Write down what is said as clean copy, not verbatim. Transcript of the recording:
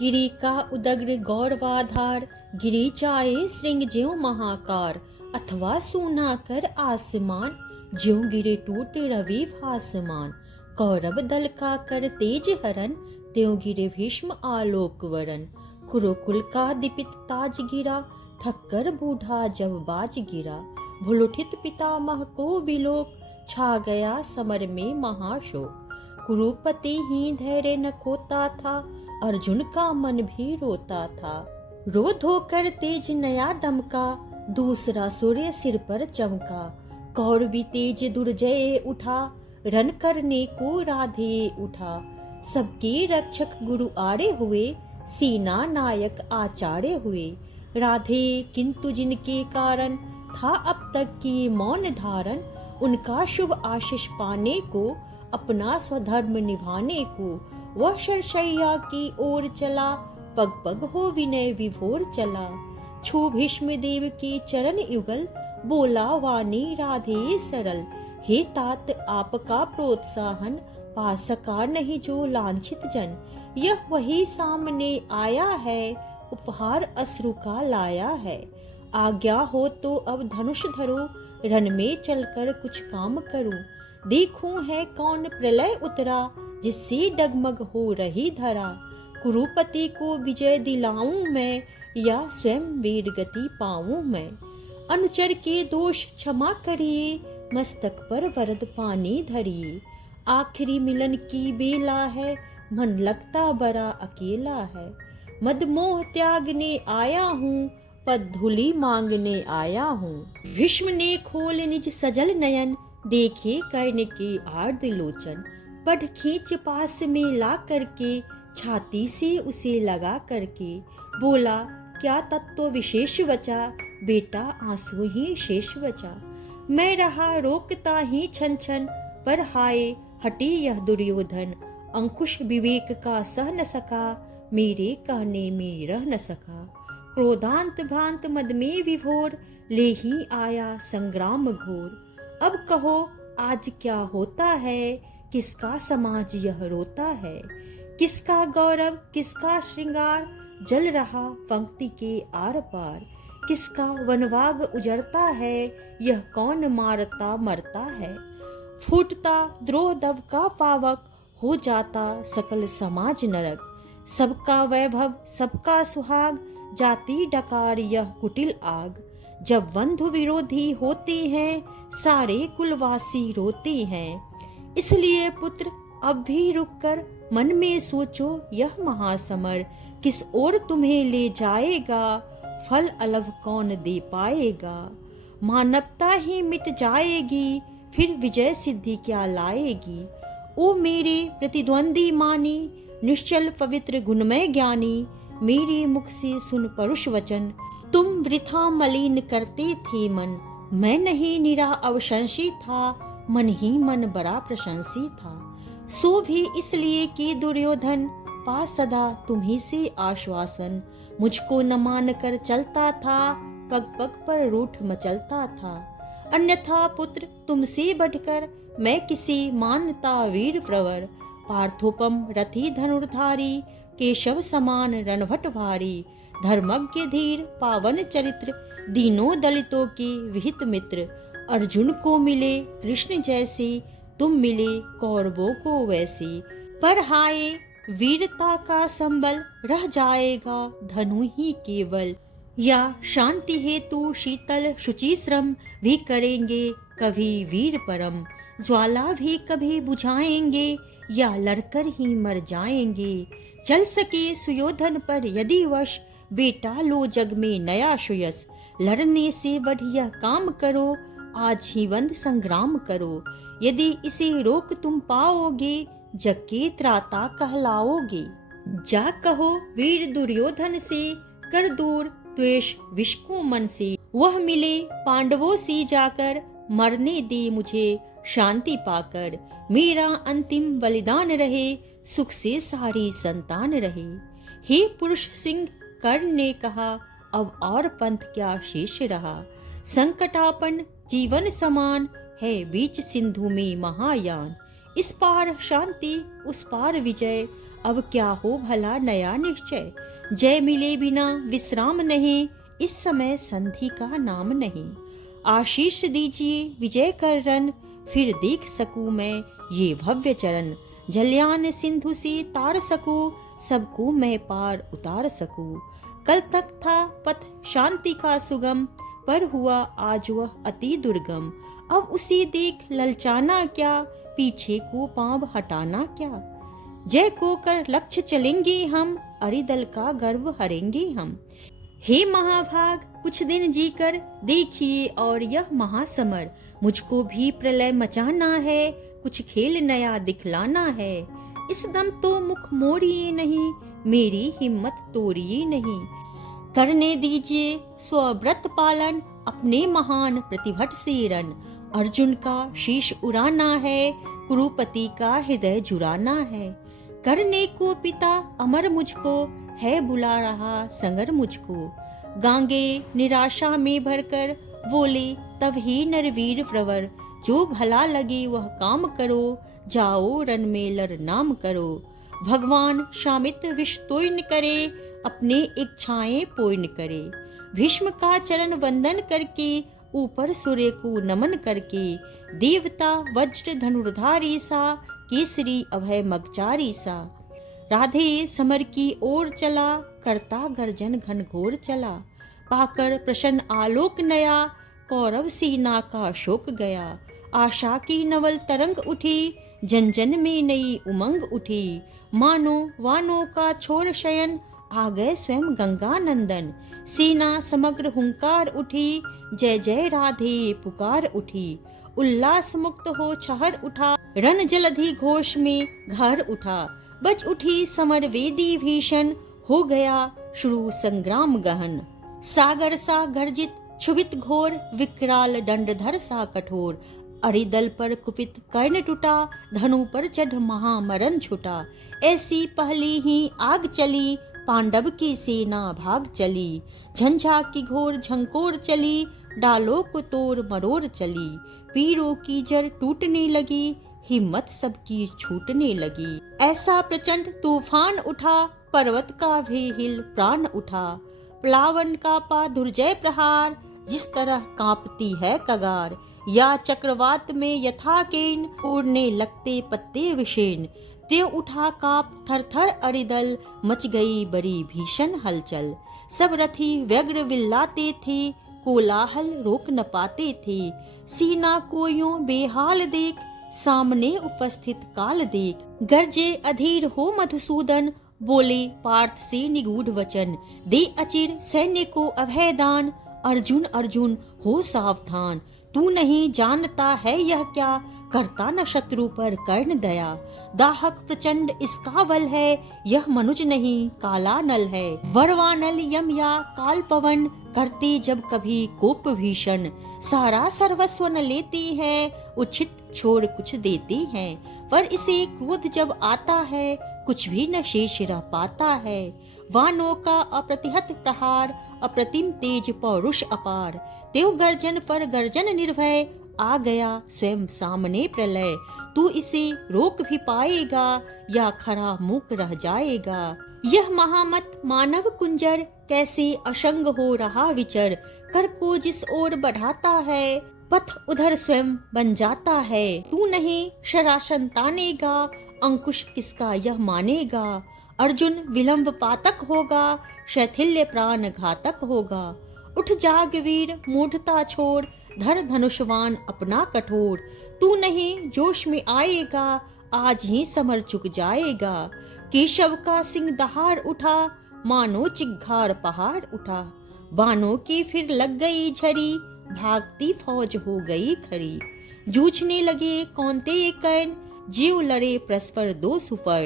गिरि का उदग्र गौरवाधार, गिरि चाहे श्रृंग ज्यों महाकार, अथवा सूना कर आसमान, ज्यों गिरे टूट रवि भासमान। कौरव दल का कर तेज हरन, त्यों गिरे भीष्म आलोक वरन। कुरुकुल का दीपित ताज गिरा, थक्कर बूढ़ा जब बाज गिरा। भूलुठित पितामह को बिलोक, छा गया समर में महाशोक। कुरुपति ही धैर्य न खोता था, अर्जुन का मन भी रोता था। रोध होकर तेज नया दमका, दूसरा सूर्य सिर पर चमका। कौरवी तेज दुर्जय उठा, रन करने को राधे उठा। सबके रक्षक गुरु आड़े हुए, सेना नायक आचार्य हुए। राधे किंतु जिनके कारण, था अब तक की मौन धारण। उनका शुभ आशीष पाने को, अपना स्वधर्म निभाने को। वह शरशैया की ओर चला, पग पग हो विनय विभोर चला। छू भीष्म देव के चरण युगल, बोला वाणी राधे सरल। हे तात आपका प्रोत्साहन, पा सका नहीं जो लांछित जन। यह वही सामने आया है, उपहार अश्रु का लाया है। आज्ञा हो तो अब धनुष धरो, रन में चलकर कुछ काम करूं। देखूं है कौन प्रलय उतरा, जिससे डगमग हो रही धरा। कुरुपति को विजय दिलाऊं मैं, या स्वयं वीर गति पाऊं मैं। अनुचर के दोष क्षमा करिए, मस्तक पर वरद पानी धरिए। आखिरी मिलन की बेला है, मन लगता बड़ा अकेला है। मद मोह त्यागने आया हूँ, पद धूलि मांगने आया हूँ। भीष्म ने खोल निज सजल नयन, देखे कर्ण के आर्द लोचन। पढ़ खींच पास में ला करके, छाती से उसे लगा करके। बोला क्या तत्व विशेष बचा, बेटा आंसू ही शेष बचा। मैं रहा रोकता ही छन छन, पर हाय हटी यह दुर्योधन। अंकुश विवेक का सह न सका, मेरे कहने में रह न सका। क्रोधांत भ्रांत मद में विभोर, ले ही आया संग्राम घोर। अब कहो आज क्या होता है, किसका समाज यह रोता है। किसका गौरव किसका श्रृंगार, जल रहा पंक्ति के आर पार। किसका वनवाग उजड़ता है, यह कौन मारता मरता है। फूटता द्रोह दब का पावक, हो जाता सकल समाज नरक। सबका वैभव सबका सुहाग, जाति डकार यह कुटिल आग। जब बंधु विरोधी होते हैं, सारे कुलवासी रोते हैं। इसलिए पुत्र अब भी रुककर मन में सोचो, यह महासमर किस ओर तुम्हें ले जाएगा। फल अलग कौन दे पाएगा। मानवता ही मिट जाएगी, फिर विजय सिद्धि क्या लाएगी। ओ मेरे प्रतिद्वंदी मानी, निश्चल पवित्र गुणमय ज्ञानी। मेरे मुख से सुन परुष वचन, तुम वृथा मलिन करते थे मन। मैं नहीं निरा अवशंसी था, मन ही मन बड़ा प्रशंसी था। सो भी इसलिए कि दुर्योधन, पा सदा तुम्ही से आश्वासन। मुझको न मान कर चलता था, पग पग पर रूठ मचलता था। अन्यथा पुत्र तुमसे बढ़कर, मैं किसी मानता वीर प्रवर। पार्थोपम रथी धनुर्धारी, केशव समान रणभट भारी। धर्मज्ञ धीर पावन चरित्र, दीनों दलितों के विहित मित्र। अर्जुन को मिले कृष्ण जैसे, तुम मिले कौरवों को वैसे। पर हाय वीरता का संबल, रह जाएगा धनु ही केवल। या शांति हेतु शीतल शुचि श्रम, भी करेंगे कभी वीर परम। ज्वाला भी कभी बुझाएंगे, या लड़कर ही मर जाएंगे। चल सके सुयोधन पर यदि वश, बेटा लो जग में नया सुयस। लड़ने से बढ़िया काम करो, आज ही बंद संग्राम करो। यदि इसे रोक तुम पाओगे, जग के त्राता कहलाओगे। जा कहो वीर दुर्योधन से, कर दूर द्वेष विष को मन से। वह मिले पांडवों से जाकर, मरने दे मुझे शांति पाकर। मेरा अंतिम बलिदान रहे, सुख से सारी संतान रहे। हे पुरुष सिंह कर्ण ने कहा, अब और पंथ क्या शेष रहा। संकटापन जीवन समान, है बीच सिंधु में महायान। इस पार शांति उस पार विजय, अब क्या हो भला नया निश्चय। जय मिले बिना विश्राम नहीं, इस समय संधि का नाम नहीं। आशीष दीजिए विजय कर रन, फिर देख सकूं मैं ये भव्य चरण। जल्यान सिंधु से तार सकूं, सबको मैं पार उतार सकूं। कल तक था पथ शांति का सुगम, पर हुआ आज वह अति दुर्गम। अब उसे देख ललचाना क्या, पीछे को पांव हटाना क्या। जय को कर लक्ष्य चलेंगे हम, अरिदल का गर्व हरेंगे हम। हे महाभाग कुछ दिन जीकर देखिए और यह महासमर। मुझको भी प्रलय मचाना है, कुछ खेल नया दिखलाना है। इस दम तो मुख मोड़िए नहीं, मेरी हिम्मत तोड़िए नहीं। करने दीजिए स्वव्रत पालन, अपने महान प्रतिभट से रन। अर्जुन का शीश उड़ाना है, कुरुपति का हृदय जुड़ाना है। करने को पिता अमर मुझको, है बुला रहा संगर मुझको। गांगे निराशा में भरकर, बोले तब ही नरवीर प्रवर। जो भला लगे वह काम करो, जाओ रन में लर नाम करो। भगवान शामित विष तोइन करे, अपने इच्छाएं पोइन करे। भीष्म का चरण वंदन करके, ऊपर सूर्य को नमन करके। देवता वज्र धनुर्धारी सा, केसरी अभय मगचारी सा। राधे समर की ओर चला, करता गर्जन घनघोर चला। पाकर प्रसन्न आलोक नया, कौरव सेना का शोक गया। आशा की नवल तरंग उठी, जन जन में नई उमंग उठी। मानो वानों का छोड़ शयन, आ गए स्वयं गंगा नंदन। सेना समग्र हुंकार उठी, जय जय राधे पुकार उठी। उल्लास मुक्त हो छहर उठा, रण जलधि घोष में घर उठा। बज उठी समर वेदी भीषण, हो गया शुरू संग्राम गहन। सागर सा गर्जित क्षुभित घोर, विकराल दंडधर सा कठोर। अरिदल पर कुपित कर्ण टूटा, धनु पर चढ़ महामरण छुटा। ऐसी पहली ही आग चली, पांडव की सेना भाग चली। झंझा की घोर झंकोर चली, डालों को तोड़ मरोड़ चली। पीरों की जड़ टूटने लगी, हिम्मत सबकी छूटने लगी। ऐसा प्रचंड तूफान उठा, पर्वत का भी हिल प्राण उठा। प्लावन का पा दुर्जय प्रहार, जिस तरह कांपती है कगार। या चक्रवात में यथा केन, उड़ने लगते पत्ते विषेण। त्यों उठा काप थर थर अरिदल, मच गई बड़ी भीषण हलचल। सब रथी व्यग्र विल्लाते थे, कोलाहल रोक न पाते थे। सीना को यूं बेहाल देख, सामने उपस्थित काल देख। गर्जे अधीर हो मधुसूदन, बोले पार्थ से निगूढ़ वचन। दे अचिर सैन्य को अभय दान, अर्जुन अर्जुन हो सावधान। तू नहीं जानता है यह क्या, करता न शत्रु पर कर्ण दया। दाहक प्रचंड इसका बल है, यह मनुज नहीं काला नल है। वरवानल यम या काल पवन, करते जब कभी कोप भीषण। सारा सर्वस्व न लेती है, उचित छोड़ कुछ देती है। पर इसे क्रोध जब आता है, कुछ भी न शेष रह पाता है। वानों का अप्रतिहत प्रहार, अप्रतिम तेज पौरुष अपार। तेव गर्जन पर गर्जन निर्भय, आ गया स्वयं सामने प्रलय। तू इसे रोक भी पाएगा, या खरा मूक रह जाएगा। यह महामत मानव कुंजर, कैसे अशंग हो रहा विचर। कर को जिस ओर बढ़ाता है, पथ उधर स्वयं बन जाता है। तू नहीं शरासन तानेगा, अंकुश किसका यह मानेगा। अर्जुन विलंब पातक होगा, शैथिल्य प्राण घातक होगा। उठ जाग वीर मूढ़ता छोड़, धर धनुषवान अपना कठोर। तू नहीं जोश में आएगा, आज ही समर चुक जाएगा। केशव का सिंह दहाड़ उठा, मानो चिघार पहाड़ उठा। बानों की फिर लग गई झरी, भागती फौज हो गई खरी। जूझने लगे कौन्तेय कर्ण, जीव लड़े परस्पर दो सुपर्ण।